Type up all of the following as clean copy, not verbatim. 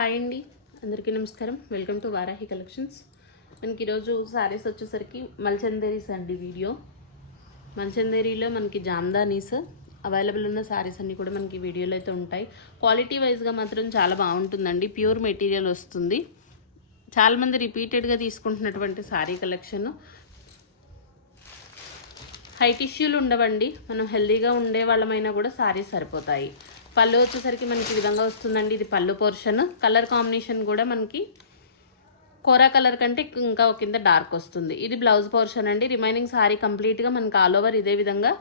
Hi అండి, అందరికీ నమస్కారం. Welcome to Varahi collections. మనకి ఈరోజు శారీస్ వచ్చేసరికి మల్చందేరీస్ అండి. వీడియో మల్చందేరీలో మనకి జామ్దానీస్ అవైలబుల్ ఉన్న శారీస్ అన్నీ కూడా మనకి వీడియోలో అయితే ఉంటాయి. క్వాలిటీ వైజ్గా మాత్రం చాలా బాగుంటుందండి. ప్యూర్ మెటీరియల్ వస్తుంది. చాలామంది రిపీటెడ్గా తీసుకుంటున్నటువంటి శారీ కలెక్షన్. హై టిష్యూలు ఉండవండి. మనం హెల్దీగా ఉండే వాళ్ళమైనా కూడా శారీస్ సరిపోతాయి. పళ్ళు వచ్చేసరికి మనకి ఈ విధంగా వస్తుందండి. ఇది పళ్ళు పోర్షన్. కలర్ కాంబినేషన్ కూడా మనకి కోరా కలర్ కంటే ఇంకా కింద డార్క్ వస్తుంది. ఇది బ్లౌజ్ పోర్షన్ అండి. రిమైనింగ్ శారీ కంప్లీట్గా మనకి ఆల్ ఓవర్ ఇదే విధంగా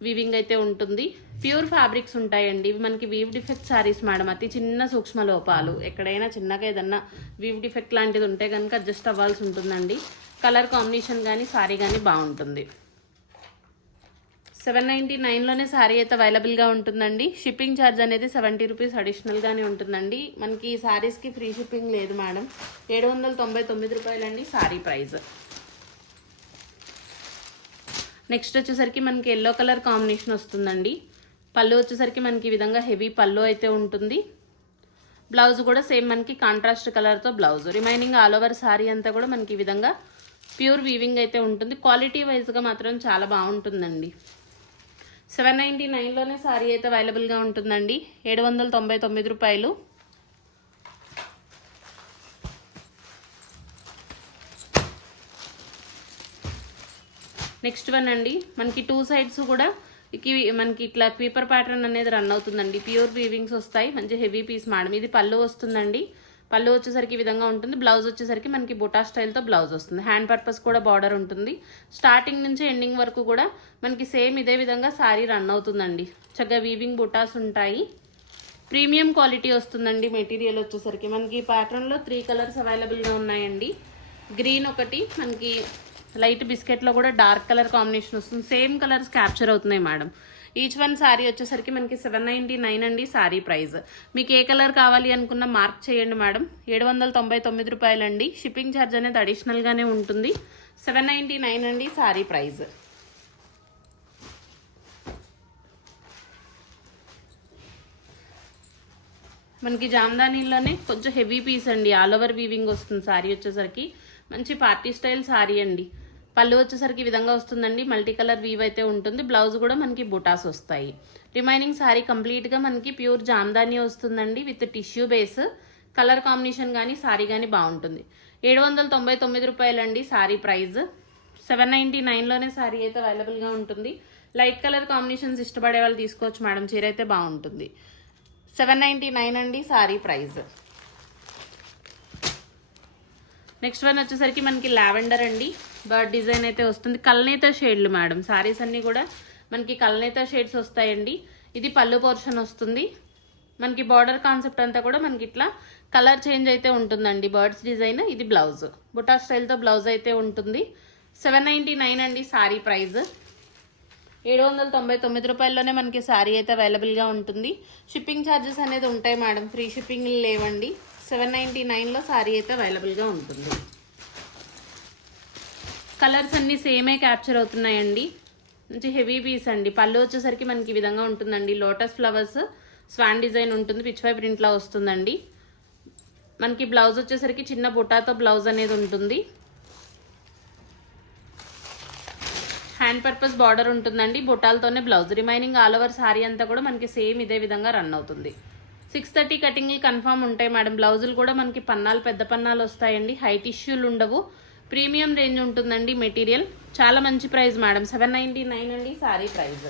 వీవింగ్ అయితే ఉంటుంది. ప్యూర్ ఫ్యాబ్రిక్స్ ఉంటాయండి. ఇవి మనకి వీవ్ డిఫెక్ట్ శారీస్ మేడం. అతి చిన్న సూక్ష్మ లోపాలు ఎక్కడైనా చిన్నగా ఏదన్నా వీవ్ డిఫెక్ట్ లాంటిది ఉంటే కనుక అడ్జస్ట్ అవ్వాల్సి ఉంటుందండి. కలర్ కాంబినేషన్ కానీ శారీ కానీ బాగుంటుంది. 799లోనే శారీ అయితే అవైలబుల్గా ఉంటుందండి. షిప్పింగ్ ఛార్జ్ అనేది 70 రూపీస్ అడిషనల్గానే ఉంటుందండి. మనకి ఈ శారీస్కి ఫ్రీ షిప్పింగ్ లేదు మేడం. 799 రూపాయలండి శారీ ప్రైస్. నెక్స్ట్ వచ్చేసరికి మనకి ఎల్లో కలర్ కాంబినేషన్ వస్తుందండి. పళ్ళు వచ్చేసరికి మనకి ఈ విధంగా హెవీ పళ్ళు అయితే ఉంటుంది. బ్లౌజ్ కూడా సేమ్ మనకి కాంట్రాస్ట్ కలర్తో blouse. Remaining all over sari అంతా కూడా మనకి ఈ విధంగా ప్యూర్ వీవింగ్ అయితే ఉంటుంది. క్వాలిటీ వైజ్గా మాత్రం చాలా బాగుంటుందండి. 799లోనే శారీ అయితే అవైలబుల్గా ఉంటుందండి. 799 రూపాయలు. నెక్స్ట్ వన్ అండి. మనకి టూ సైడ్స్ కూడా మనకి ఇట్లా క్వీపర్ ప్యాటర్న్ అనేది రన్ అవుతుందండి. ప్యూర్ వీవింగ్స్ వస్తాయి. మంచి హెవీ పీస్ మేడం. ఇది పళ్ళు వస్తుందండి. పళ్ళు వచ్చేసరికి ఈ విధంగా ఉంటుంది. బ్లౌజ్ వచ్చేసరికి మనకి బుటా స్టైల్తో బ్లౌజ్ వస్తుంది. హ్యాండ్ పర్పస్ కూడా బార్డర్ ఉంటుంది. స్టార్టింగ్ నుంచి ఎండింగ్ వరకు కూడా మనకి సేమ్ ఇదే విధంగా శారీ రన్ అవుతుందండి. చక్కగా వీవింగ్ బుటాస్ ఉంటాయి. ప్రీమియం క్వాలిటీ వస్తుందండి. మెటీరియల్ వచ్చేసరికి మనకి ఈ ప్యాటర్న్లో 3 కలర్స్ అవైలబుల్గా ఉన్నాయండి. గ్రీన్ ఒకటి, మనకి లైట్ బిస్కెట్లో కూడా డార్క్ కలర్ కాంబినేషన్ వస్తుంది. సేమ్ కలర్స్ క్యాప్చర్ అవుతున్నాయి మేడం. ఈచ్ వన్ శారీ వచ్చేసరికి మనకి 799 అండి శారీ ప్రైస్. మీకు ఏ కలర్ కావాలి అనుకున్న మార్క్ చేయండి మేడం. 799 రూపాయలండి. షిప్పింగ్ ఛార్జ్ అనేది అడిషనల్గానే ఉంటుంది. 799 అండి శారీ ప్రైస్. మనకి జామ్దానీలోనే కొంచెం హెవీ పీస్ అండి. ఆల్ ఓవర్ వీవింగ్ వస్తుంది. శారీ వచ్చేసరికి మంచి పార్టీ స్టైల్ శారీ అండి. పళ్ళు వచ్చేసరికి ఈ విధంగా వస్తుందండి. మల్టీ కలర్ వీవ్ అయితే ఉంటుంది. బ్లౌజ్ కూడా మనకి బుటాస్ వస్తాయి. రిమైనింగ్ శారీ కంప్లీట్గా మనకి ప్యూర్ జామ్దానీ వస్తుందండి with tissue base. Colour combination కానీ శారీ కానీ బాగుంటుంది. 799 రూపాయలండి శారీ ప్రైస్. 799లోనే శారీ అయితే అవైలబుల్గా ఉంటుంది. లైట్ కలర్ కాంబినేషన్స్ ఇష్టపడే వాళ్ళు తీసుకోవచ్చు మేడం. చీర అయితే బాగుంటుంది. 799 అండి శారీ ప్రైస్. నెక్స్ట్ వన్ వచ్చేసరికి మనకి లావెండర్ అండి. బర్డ్ డిజైన్ అయితే వస్తుంది. కల్నేత షేడ్లు మేడం. శారీస్ అన్నీ కూడా మనకి కల్నేత షేడ్స్ వస్తాయండి. ఇది పళ్ళు పోర్షన్ వస్తుంది. మనకి బార్డర్ కాన్సెప్ట్ అంతా కూడా మనకి ఇట్లా కలర్ చేంజ్ అయితే ఉంటుందండి. Birds design. ఇది బ్లౌజ్. బుటా స్టైల్తో బ్లౌజ్ అయితే ఉంటుంది. 799 అండి శారీ ప్రైస్. 799 రూపాయల్లోనే మనకి శారీ అయితే అవైలబుల్గా ఉంటుంది. షిప్పింగ్ ఛార్జెస్ అనేది ఉంటాయి మేడం. ఫ్రీ షిప్పింగ్ లేవండి. 799లో శారీ అయితే అవైలబుల్గా ఉంటుంది. కలర్స్ అన్నీ సేమే క్యాప్చర్ అవుతున్నాయండి. మంచి హెవీ పీస్ అండి. పళ్ళు వచ్చేసరికి మనకి ఈ విధంగా ఉంటుందండి. లోటస్ ఫ్లవర్స్ స్వాన్ డిజైన్ ఉంటుంది. పిచ్వై ప్రింట్లా వస్తుందండి. మనకి బ్లౌజ్ వచ్చేసరికి చిన్న బుటాతో బ్లౌజ్ అనేది ఉంటుంది. హ్యాండ్ పర్పస్ బార్డర్ ఉంటుందండి. బుటాలతోనే blouse. Remaining all over sari అంతా కూడా మనకి సేమ్ ఇదే విధంగా రన్ అవుతుంది. 630 కటింగ్లు కన్ఫామ్ ఉంటాయి మేడం. బ్లౌజులు కూడా మనకి పన్నాలు పెద్ద పన్నాలు వస్తాయండి. హై టిష్యూలు ఉండవు. ప్రీమియం రేంజ్ ఉంటుందండి మెటీరియల్. చాలా మంచి ప్రైస్ మేడం. 799 అండి శారీ ప్రైస్.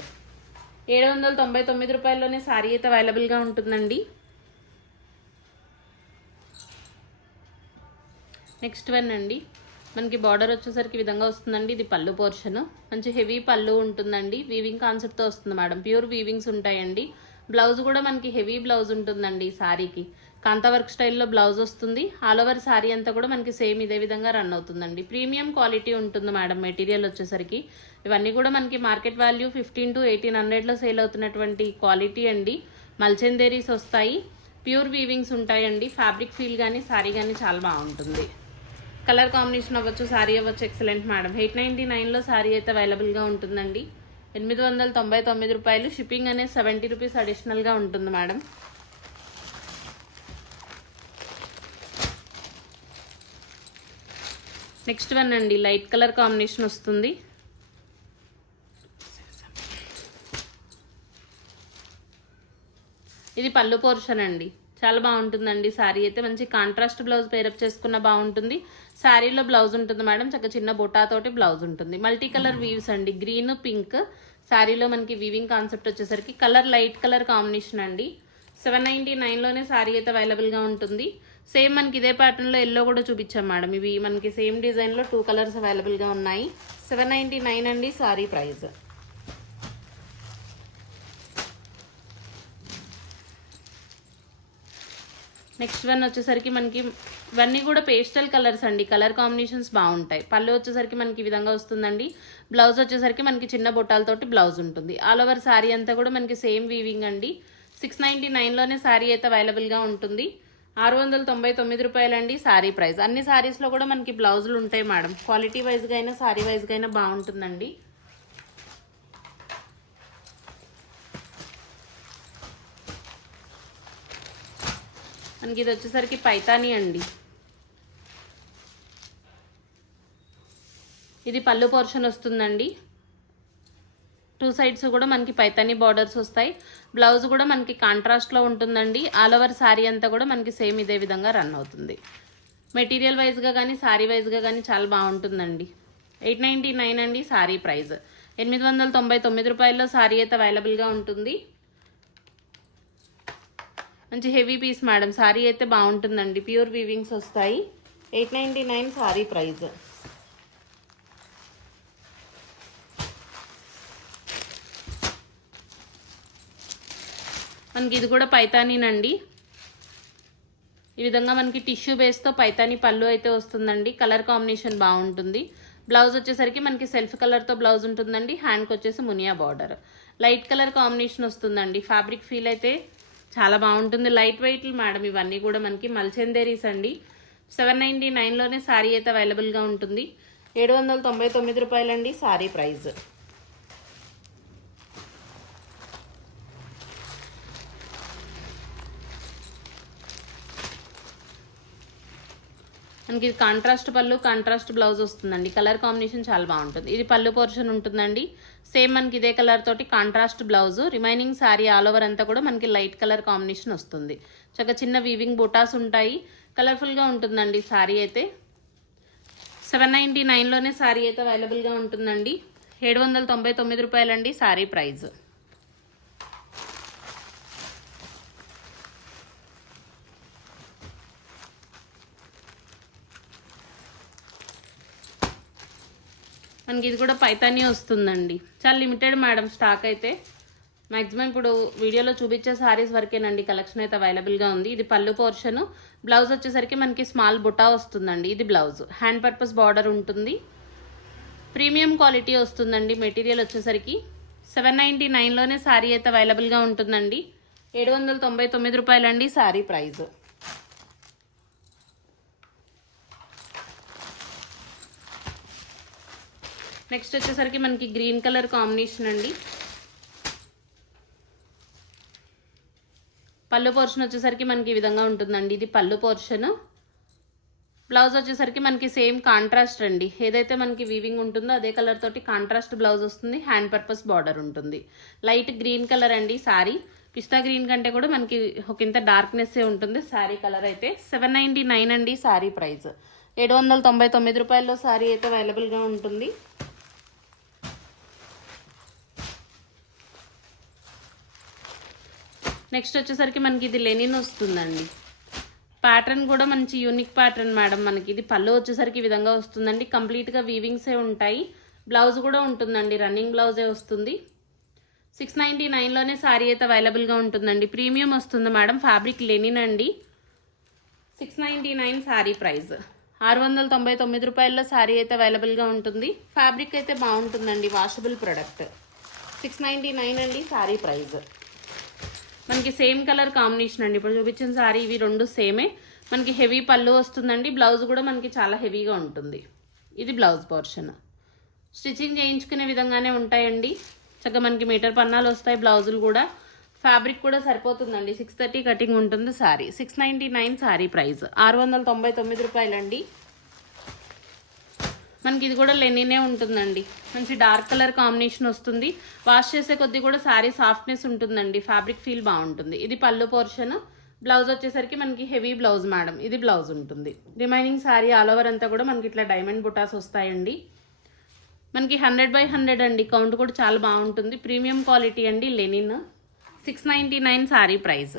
799 రూపాయల్లోనే శారీ అయితే అవైలబుల్గా ఉంటుందండి. నెక్స్ట్ వన్ అండి. మనకి బార్డర్ వచ్చేసరికి ఈ విధంగా వస్తుందండి. ఇది పళ్ళు పోర్షన్. మంచి హెవీ పళ్ళు ఉంటుందండి. వీవింగ్ కాన్సెప్ట్తో వస్తుంది మేడం. ప్యూర్ వీవింగ్స్ ఉంటాయండి. బ్లౌజ్ కూడా మనకి హెవీ బ్లౌజ్ ఉంటుందండి. శారీకి కాంతా వర్క్ స్టైల్లో బ్లౌజ్ వస్తుంది. ఆల్ ఓవర్ శారీ అంతా కూడా మనకి సేమ్ ఇదే విధంగా రన్ అవుతుందండి. ప్రీమియం క్వాలిటీ ఉంటుంది మేడం మెటీరియల్ వచ్చేసరికి. ఇవన్నీ కూడా మనకి మార్కెట్ వాల్యూ 1500 to 1800లో సేల్ అవుతున్నటువంటి క్వాలిటీ అండి. మల్చందేరీస్ వస్తాయి. ప్యూర్ వీవింగ్స్ ఉంటాయండి. ఫ్యాబ్రిక్ ఫీల్ కానీ శారీ కానీ చాలా బాగుంటుంది. కలర్ కాంబినేషన్ అవ్వచ్చు, శారీ అవ్వచ్చు, ఎక్సలెంట్ మేడం. 899లో శారీ అయితే అవైలబుల్గా ఉంటుందండి. 899 రూపాయలు. షిప్పింగ్ అనేది 70 రూపీస్ అడిషనల్గా ఉంటుంది మేడం. నెక్స్ట్ వన్ అండి, లైట్ కలర్ కాంబినేషన్ వస్తుంది. ఇది పళ్ళు పోర్షన్ అండి, చాలా బాగుంటుందండి. శారీ అయితే మంచి కాంట్రాస్ట్ బ్లౌజ్ పేరప్ చేసుకున్న బాగుంటుంది. శారీలో బ్లౌజ్ ఉంటుంది మేడం, చక్కగా చిన్న బొటాతోటి బ్లౌజ్ ఉంటుంది. మల్టీ కలర్ వీవ్స్ అండి, గ్రీన్ పింక్. శారీలో మనకి వీవింగ్ కాన్సెప్ట్ వచ్చేసరికి కలర్ లైట్ కలర్ కాంబినేషన్ అండి. 799లోనే శారీ అయితే అవైలబుల్గా ఉంటుంది. సేమ్ మనకి ఇదే ప్యాటర్న్లో ఎల్లో కూడా చూపించాం మేడం. ఇవి మనకి సేమ్ డిజైన్లో 2 కలర్స్ అవైలబుల్గా ఉన్నాయి. 799 అండి శారీ ప్రైస్. నెక్స్ట్ వన్ వచ్చేసరికి మనకి ఇవన్నీ కూడా పేస్టల్ కలర్స్ అండి, కలర్ కాంబినేషన్స్ బాగుంటాయి. పళ్ళు వచ్చేసరికి మనకి ఈ విధంగా వస్తుందండి. బ్లౌజ్ వచ్చేసరికి మనకి చిన్న బొట్టాలతోటి బ్లౌజ్ ఉంటుంది. ఆల్ ఓవర్ శారీ అంతా కూడా మనకి సేమ్ వీవింగ్ అండి. 699లోనే శారీ అయితే అవైలబుల్గా ఉంటుంది. 699 రూపాయలండి శారీ ప్రైస్. అన్ని శారీస్లో కూడా మనకి బ్లౌజులు ఉంటాయి మేడం. క్వాలిటీ వైజ్గా అయినా శారీ వైజ్గా అయినా బాగుంటుందండి. మనకి ఇది వచ్చేసరికి పైతానీ అండి. ఇది పళ్ళు పోర్షన్ వస్తుందండి. 2 సైడ్స్ కూడా మనకి పైతానీ బార్డర్స్ వస్తాయి. బ్లౌజ్ కూడా మనకి కాంట్రాస్ట్లో ఉంటుందండి. ఆల్ ఓవర్ శారీ అంతా కూడా మనకి సేమ్ ఇదే విధంగా రన్ అవుతుంది. మెటీరియల్ వైజ్గా కానీ శారీ వైజ్గా కానీ చాలా బాగుంటుందండి. 899 అండి శారీ ప్రైస్. 899 రూపాయల్లో శారీ అయితే అవైలబుల్గా ఉంటుంది. మంచి హెవీ పీస్ మేడం, శారీ అయితే బాగుంటుందండి. ప్యూర్ వీవింగ్స్ వస్తాయి. 899 శారీ ప్రైస్. మనకి ఇది కూడా పైతానీనండి. ఈ విధంగా మనకి టిష్యూ బేస్తో పైతానీ పళ్ళు అయితే వస్తుందండి. కలర్ కాంబినేషన్ బాగుంటుంది. బ్లౌజ్ వచ్చేసరికి మనకి సెల్ఫ్ కలర్తో బ్లౌజ్ ఉంటుందండి. హ్యాండ్కి వచ్చేసి Muniya border. Light colour combination వస్తుందండి. ఫ్యాబ్రిక్ ఫీల్ అయితే చాలా బాగుంటుంది. లైట్ వెయిట్ మేడం ఇవన్నీ కూడా మనకి మల్చందేరీస్ అండి. 799లోనే శారీ అయితే అవైలబుల్గా ఉంటుంది. 799 రూపాయలండి శారీ ప్రైస్. మనకి ఇది కాంట్రాస్ట్ పళ్ళు, కాంట్రాస్ట్ బ్లౌజ్ వస్తుందండి. కలర్ కాంబినేషన్ చాలా బాగుంటుంది. ఇది పళ్ళు పోర్షన్ ఉంటుందండి. సేమ్ మనకి ఇదే కలర్ తోటి contrast blouse. Remaining sari all over అంతా కూడా మనకి లైట్ కలర్ కాంబినేషన్ వస్తుంది. చక్కగా చిన్న వీవింగ్ బుటాస్ ఉంటాయి. కలర్ఫుల్గా ఉంటుందండి శారీ అయితే. 799లోనే శారీ అయితే అవైలబుల్గా ఉంటుందండి. 799 రూపాయలండి శారీ ప్రైస్. మనకి ఇది కూడా పైతానీ వస్తుందండి. చాలా లిమిటెడ్ మేడం స్టాక్ అయితే. మ్యాక్సిమం ఇప్పుడు వీడియోలో చూపించే శారీస్ వరకేనండి కలెక్షన్ అయితే అవైలబుల్గా ఉంది. ఇది పళ్ళు పోర్షను. బ్లౌజ్ వచ్చేసరికి మనకి స్మాల్ బుటా వస్తుందండి. ఇది బ్లౌజ్. హ్యాండ్ పర్పస్ బార్డర్ ఉంటుంది. ప్రీమియం క్వాలిటీ వస్తుందండి. మెటీరియల్ వచ్చేసరికి 799లోనే శారీ అయితే అవైలబుల్గా ఉంటుందండి. 799 రూపాయలండి శారీ ప్రైస్. నెక్స్ట్ వచ్చేసరికి మనకి గ్రీన్ కలర్ కాంబినేషన్ అండి. పళ్ళు పోర్షన్ వచ్చేసరికి మనకి ఈ విధంగా ఉంటుందండి. ఇది పళ్ళు పోర్షన్. బ్లౌజ్ వచ్చేసరికి మనకి సేమ్ కాంట్రాస్ట్ అండి. ఏదైతే మనకి వీవింగ్ ఉంటుందో అదే కలర్ తోటి కాంట్రాస్ట్ బ్లౌజ్ వస్తుంది. హ్యాండ్ పర్పస్ బార్డర్ ఉంటుంది. లైట్ గ్రీన్ కలర్ అండి శారీ. పిస్తా గ్రీన్ కంటే కూడా మనకి ఒక ఇంత డార్క్నెస్ ఉంటుంది శారీ కలర్ అయితే. 799 అండి శారీ ప్రైస్. 799 రూపాయల్లో శారీ అయితే అవైలబుల్గా ఉంటుంది. నెక్స్ట్ వచ్చేసరికి మనకి ఇది లెనిన్ వస్తుందండి. ప్యాటర్న్ కూడా మంచి యూనిక్ ప్యాటర్న్ మేడం. మనకి ఇది పళ్ళు వచ్చేసరికి ఈ విధంగా వస్తుందండి. కంప్లీట్గా వీవింగ్సే ఉంటాయి. బ్లౌజ్ కూడా ఉంటుందండి. రన్నింగ్ బ్లౌజే వస్తుంది. 699లోనే శారీ అయితే అవైలబుల్గా ఉంటుందండి. ప్రీమియం వస్తుంది మేడం. ఫ్యాబ్రిక్ లెనిన్ అండి. 699 శారీ ప్రైస్. 699 రూపాయల్లో శారీ అయితే అవైలబుల్గా ఉంటుంది. ఫ్యాబ్రిక్ అయితే బాగుంటుందండి. Washable product. 699 అండి శారీ ప్రైస్. మనకి సేమ్ కలర్ కాంబినేషన్ అండి. ఇప్పుడు చూపించిన శారీ ఇవి రెండు సేమే. మనకి హెవీ పళ్ళు వస్తుందండి. బ్లౌజ్ కూడా మనకి చాలా హెవీగా ఉంటుంది. ఇది బ్లౌజ్ పోర్షన్. స్టిచ్చింగ్ చేయించుకునే విధంగానే ఉంటాయండి. చక్కగా మనకి మీటర్ పన్నాలు వస్తాయి. బ్లౌజులు కూడా ఫ్యాబ్రిక్ కూడా సరిపోతుందండి. 630 కటింగ్ ఉంటుంది శారీ. 699 శారీ ప్రైస్. 699 రూపాయలండి. మనకి ఇది కూడా లెనినే ఉంటుందండి. మంచి డార్క్ కలర్ కాంబినేషన్ వస్తుంది. వాష్ చేసే కొద్దీ కూడా శారీ సాఫ్ట్నెస్ ఉంటుందండి. ఫ్యాబ్రిక్ ఫీల్ బాగుంటుంది. ఇది పళ్ళు పోర్షన్. బ్లౌజ్ వచ్చేసరికి మనకి హెవీ బ్లౌజ్ మేడం. ఇది బ్లౌజ్ ఉంటుంది. రిమైనింగ్ శారీ ఆల్ ఓవర్ అంతా కూడా మనకి ఇట్లా డైమండ్ బుటాస్ వస్తాయండి. మనకి 100/100 అండి. కౌంట్ కూడా చాలా బాగుంటుంది. ప్రీమియం క్వాలిటీ అండి. లెనిన్. 699 శారీ ప్రైస్.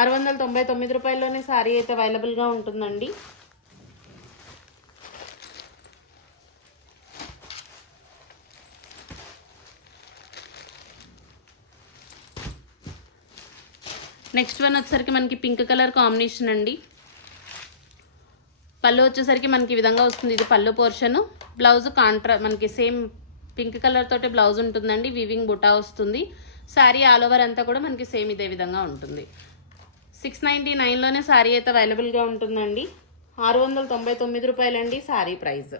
699 రూపాయల్లోనే శారీ అయితే అవైలబుల్గా ఉంటుందండి. నెక్స్ట్ వన్ వచ్చేసరికి మనకి పింక్ కలర్ కాంబినేషన్ అండి. పళ్ళు వచ్చేసరికి మనకి ఈ విధంగా వస్తుంది. ఇది పళ్ళు పోర్షను. బ్లౌజ్ మనకి సేమ్ పింక్ కలర్ తోటి బ్లౌజ్ ఉంటుందండి. వీవింగ్ బుటా వస్తుంది. శారీ ఆల్ ఓవర్ అంతా కూడా మనకి సేమ్ ఇదే విధంగా ఉంటుంది. 699లోనే శారీ అయితే అవైలబుల్గా ఉంటుందండి. 699 రూపాయలండి శారీ ప్రైస్.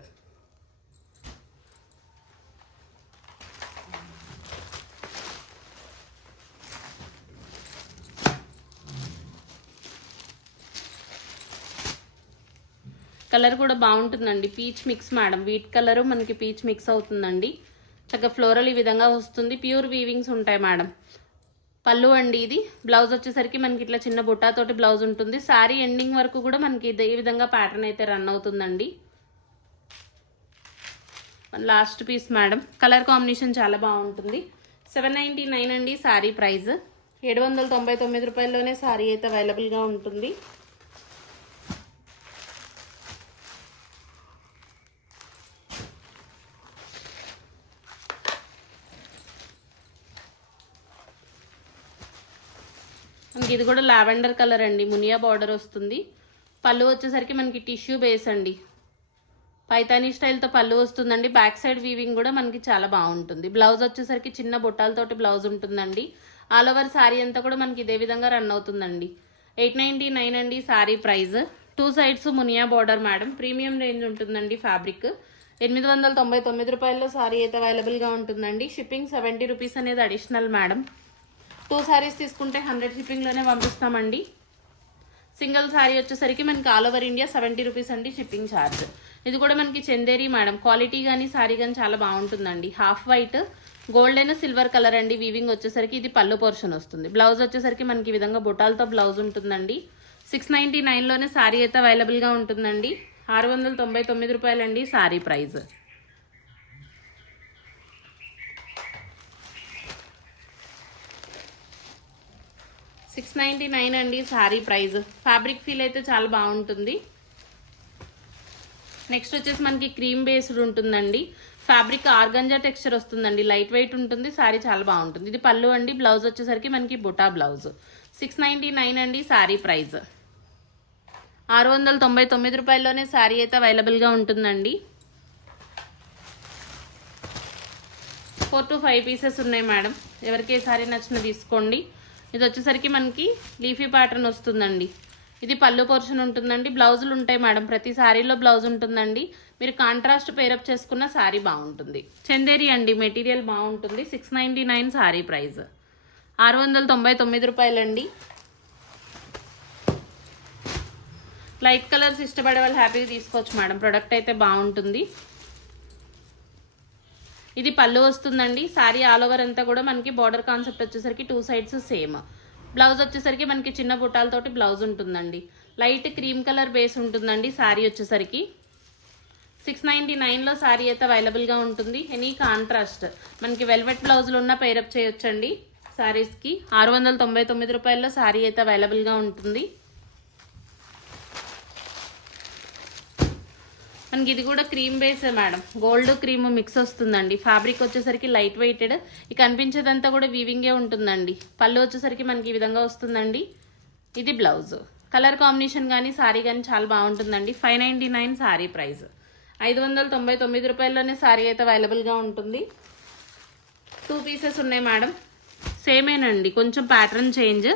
కలర్ కూడా బాగుంటుందండి. Peach mix madam. Wheat colour మనకి పీచ్ మిక్స్ అవుతుందండి. చక్కగా ఫ్లోరల్ ఈ విధంగా వస్తుంది. ప్యూర్ వీవింగ్స్ ఉంటాయి మేడం. పళ్ళు అండి ఇది. బ్లౌజ్ వచ్చేసరికి మనకి ఇట్లా చిన్న బుట్టాతోటి బ్లౌజ్ ఉంటుంది. శారీ ఎండింగ్ వరకు కూడా మనకి ఇదే విధంగా ప్యాటర్న్ అయితే రన్ అవుతుందండి. Last piece madam. Colour combination చాలా బాగుంటుంది. 799 అండి శారీ ప్రైస్. 799 రూపాయల్లోనే శారీ అయితే అవైలబుల్గా ఉంటుంది. మనకి ఇది కూడా లావెండర్ కలర్ అండి. మునియా బార్డర్ వస్తుంది. పళ్ళు వచ్చేసరికి మనకి టిష్యూ బేస్ అండి. పైతానీ స్టైల్తో పళ్ళు వస్తుందండి. బ్యాక్ సైడ్ వీవింగ్ కూడా మనకి చాలా బాగుంటుంది. బ్లౌజ్ వచ్చేసరికి చిన్న బుట్టాలతోటి బ్లౌజ్ ఉంటుందండి. ఆల్ ఓవర్ శారీ అంతా కూడా మనకి ఇదే విధంగా రన్ అవుతుందండి. 899 అండి sari price. 2 sides Muniya border madam. Premium range ఉంటుందండి ఫ్యాబ్రిక్. 899 రూపాయల్లో శారీ అయితే అవైలబుల్గా ఉంటుందండి. షిప్పింగ్ 70 రూపీస్ అనేది అడిషనల్ మేడం. 2 శారీస్ తీసుకుంటే 100 షిప్పింగ్లోనే పంపిస్తామండి. సింగిల్ శారీ వచ్చేసరికి మనకి ఆల్ ఓవర్ ఇండియా 70 రూపీస్ అండి షిప్పింగ్ ఛార్జ్. ఇది కూడా మనకి చందేరి మేడం. క్వాలిటీ కానీ శారీ కానీ చాలా బాగుంటుందండి. Half white golden silver colour అండి. వీవింగ్ వచ్చేసరికి ఇది పళ్ళు పోర్షన్ వస్తుంది. బ్లౌజ్ వచ్చేసరికి మనకి ఈ విధంగా బుటాలతో బ్లౌజ్ ఉంటుందండి. 699లోనే శారీ అయితే అవైలబుల్గా ఉంటుందండి. 699 రూపాయలండి శారీ ప్రైస్. 699 అండి శారీ ప్రైస్. ఫ్యాబ్రిక్ ఫీల్ అయితే చాలా బాగుంటుంది. నెక్స్ట్ వచ్చేసి మనకి క్రీమ్ బేస్డ్ ఉంటుందండి. ఫ్యాబ్రిక్ ఆర్గంజా టెక్స్చర్ వస్తుందండి. లైట్ వెయిట్ ఉంటుంది. శారీ చాలా బాగుంటుంది. ఇది పళ్ళు అండి. బ్లౌజ్ వచ్చేసరికి మనకి బుటా బ్లౌజ్. 699 అండి శారీ ప్రైస్. 699 రూపాయల్లోనే శారీ అయితే అవైలబుల్గా ఉంటుందండి. 4 to 5 పీసెస్ ఉన్నాయి మేడం. ఎవరికి ఏ శారీ నచ్చిన తీసుకోండి. ఇది వచ్చేసరికి మనకి లీఫీ ప్యాటర్న్ వస్తుందండి. ఇది పళ్ళు పోర్షన్ ఉంటుందండి. బ్లౌజులు ఉంటాయి మేడం. ప్రతి శారీలో బ్లౌజ్ ఉంటుందండి. మీరు కాంట్రాస్ట్ పేరప్ చేసుకున్న శారీ బాగుంటుంది. చందేరి అండి. మెటీరియల్ బాగుంటుంది. 699 శారీ ప్రైస్. 699 రూపాయలండి. లైట్ కలర్స్ ఇష్టపడే వాళ్ళు హ్యాపీగా తీసుకోవచ్చు మేడం. ప్రొడక్ట్ అయితే బాగుంటుంది. ఇది పళ్ళు వస్తుందండి. శారీ ఆల్ ఓవర్ అంతా కూడా మనకి బార్డర్ కాన్సెప్ట్ వచ్చేసరికి 2 సైడ్స్ సేమ్. బ్లౌజ్ వచ్చేసరికి మనకి చిన్న బుట్టాలతోటి బ్లౌజ్ ఉంటుందండి. లైట్ క్రీమ్ కలర్ బేస్ ఉంటుందండి శారీ వచ్చేసరికి. 699లో శారీ అయితే అవైలబుల్గా ఉంటుంది. ఎనీ కాంట్రాస్ట్ మనకి వెల్వెట్ బ్లౌజులు ఉన్న పేరప్ చేయొచ్చండి శారీస్కి. 699 రూపాయల్లో శారీ అయితే అవైలబుల్గా ఉంటుంది. మనకి ఇది కూడా క్రీమ్ బేసే మేడం. గోల్డ్ క్రీమ్ మిక్స్ వస్తుందండి. ఫ్యాబ్రిక్ వచ్చేసరికి లైట్ వెయిటెడ్. ఇక కనిపించేదంతా కూడా వీవింగే ఉంటుందండి. పళ్ళు వచ్చేసరికి మనకి ఈ విధంగా వస్తుందండి. ఇది బ్లౌజ్. కలర్ కాంబినేషన్ కానీ శారీ కానీ చాలా బాగుంటుందండి. 599 శారీ ప్రైస్. 599 రూపాయల్లోనే శారీ అయితే అవైలబుల్గా ఉంటుంది. 2 పీసెస్ ఉన్నాయి మేడం. సేమేనండి. కొంచెం ప్యాటర్న్ చేంజ్.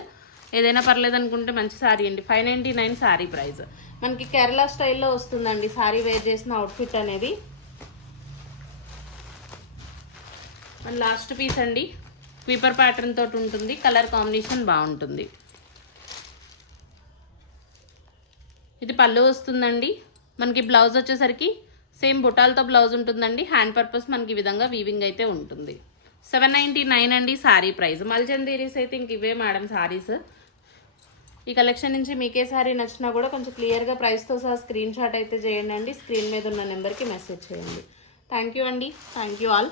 ఏదైనా పర్లేదు అనుకుంటే మంచి శారీ అండి. 599 శారీ ప్రైస్. మనకి కేరళ స్టైల్లో వస్తుందండి శారీ వేర్ చేసిన అవుట్ఫిట్ అనేది. మన లాస్ట్ పీస్ అండి. క్రీపర్ ప్యాటర్న్ తోటి ఉంటుంది. కలర్ కాంబినేషన్ బాగుంటుంది. ఇది పళ్ళు వస్తుందండి. మనకి బ్లౌజ్ వచ్చేసరికి సేమ్ బుటాలతో బ్లౌజ్ ఉంటుందండి. హ్యాండ్ పర్పస్ మనకి ఈ విధంగా వీవింగ్ అయితే ఉంటుంది. 799 అండి సారీ ప్రైస్. మల్చందీరీస్ అయితే ఇంక ఇవే మేడం సారీస్. ఈ కలెక్షన్ నుంచి మీకే సారీ నచ్చినా కూడా కొంచెం క్లియర్గా ప్రైస్తో సహా స్క్రీన్ షాట్ అయితే చేయండి అండి. స్క్రీన్ మీద ఉన్న నెంబర్కి మెసేజ్ చేయండి. థ్యాంక్ యూ అండి. Thank you all.